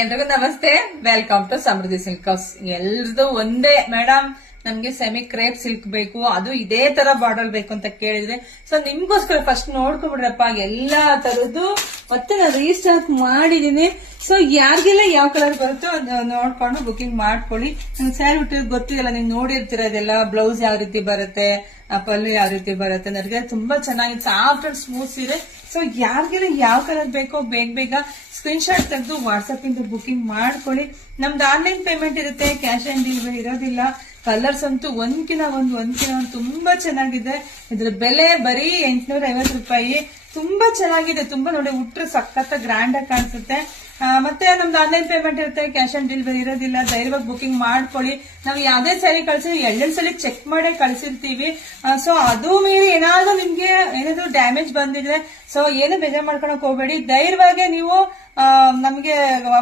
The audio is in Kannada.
ಎಲ್ರಿಗೂ ನಮಸ್ತೆ, welcome to Samruddhi silk house. ಎಲ್ರದು ಒಂದೇ ಮೇಡಮ್, ನಮ್ಗೆ ಸೆಮಿ ಕ್ರೇಪ್ ಸಿಲ್ಕ್ ಬೇಕು, ಅದು ಇದೇ ತರ ಬಾರ್ಡರ್ ಬೇಕು ಅಂತ ಕೇಳಿದ್ರೆ, ಸೊ ನಿಮ್ಗೋಸ್ಕರ ಫಸ್ಟ್ ನೋಡ್ಕೊಬಿಡ್ರಪ್ಪ ಎಲ್ಲಾ ತರದ್ದು. ಮತ್ತೆ ನಾನು ರೀಸ್ಟಾಕ್ ಮಾಡಿದೀನಿ. ಸೊ ಯಾರಿಗೆಲ್ಲ ಯಾವ ಕಲರ್ ಬರುತ್ತೋ ನೋಡ್ಕೊಂಡು ಬುಕಿಂಗ್ ಮಾಡ್ಕೊಳ್ಳಿ. ನಂಗೆ ಸ್ಯಾರಿ ಹುಟ್ಟಿದ್ ಗೊತ್ತಿಲ್ಲ, ನೀವು ನೋಡಿರ್ತೀರ ಇದೆಲ್ಲ. ಬ್ಲೌಸ್ ಯಾವ ರೀತಿ ಬರುತ್ತೆ, ಪಲ್ಲು ಯಾವ ರೀತಿ ಬರುತ್ತೆ, ನನಗೆ ತುಂಬಾ ಚೆನ್ನಾಗಿದೆ, ಸಾಫ್ಟ್ ಅಂಡ್ ಸ್ಮೂತ್ ಇದೆ. ಸೊ ಯಾರಿಗೆಲ್ಲ ಯಾವ ಕಲರ್ ಬೇಕೋ ಬೇಗ ಸ್ಕ್ರೀನ್ ಶಾಟ್ ತೆಗೆದು ವಾಟ್ಸ್ಆಪ್ ಇಂದ ಬುಕಿಂಗ್ ಮಾಡ್ಕೊಳ್ಳಿ. ನಮ್ದು ಆನ್ಲೈನ್ ಪೇಮೆಂಟ್ ಇರುತ್ತೆ, ಕ್ಯಾಶ್ ಆನ್ ಡೆಲಿವರಿ ಇರೋದಿಲ್ಲ. ಕಲರ್ಸ್ ಅಂತೂ ಒಂದ್ಕಿನ ಒಂದು ತುಂಬಾ ಚೆನ್ನಾಗಿದೆ. ಇದ್ರ ಬೆಲೆ ಬರೀ 850 ರೂಪಾಯಿ. ತುಂಬಾ ಚೆನ್ನಾಗಿದೆ, ತುಂಬಾ ನೋಡಿ ಉಟ್ರೆ ಸಖತ್ ಗ್ರ್ಯಾಂಡ್ ಆಗಿ ಕಾಣಿಸುತ್ತೆ. ಮತ್ತೆ ನಮ್ದು ಆನ್ಲೈನ್ ಪೇಮೆಂಟ್ ಇರುತ್ತೆ, ಕ್ಯಾಶ್ ಆನ್ ಡೆಲಿವರಿ ಇರೋದಿಲ್ಲ. ಧೈರ್ಯವಾಗಿ ಬುಕಿಂಗ್ ಮಾಡ್ಕೊಳ್ಳಿ. ನಾವು ಯಾವ್ದೇ ಸ್ಯಾರಿ ಕಳ್ಸಿದ್ರೆ 2 ಸಲ ಚೆಕ್ ಮಾಡೇ ಕಳ್ಸಿರ್ತೀವಿ. ಸೊ ಅದು ಮೀರಿ ಏನಾದ್ರೂ ನಿಮ್ಗೆ ಏನಾದ್ರು ಡ್ಯಾಮೇಜ್ ಬಂದಿದ್ರೆ ಸೊ ಏನು ಬೇಜಾರ್ ಮಾಡ್ಕೊಳಕ್ ಹೋಗ್ಬೇಡಿ. ಧೈರ್ಯವಾಗಿ ನೀವು ನಮ್ಗೆ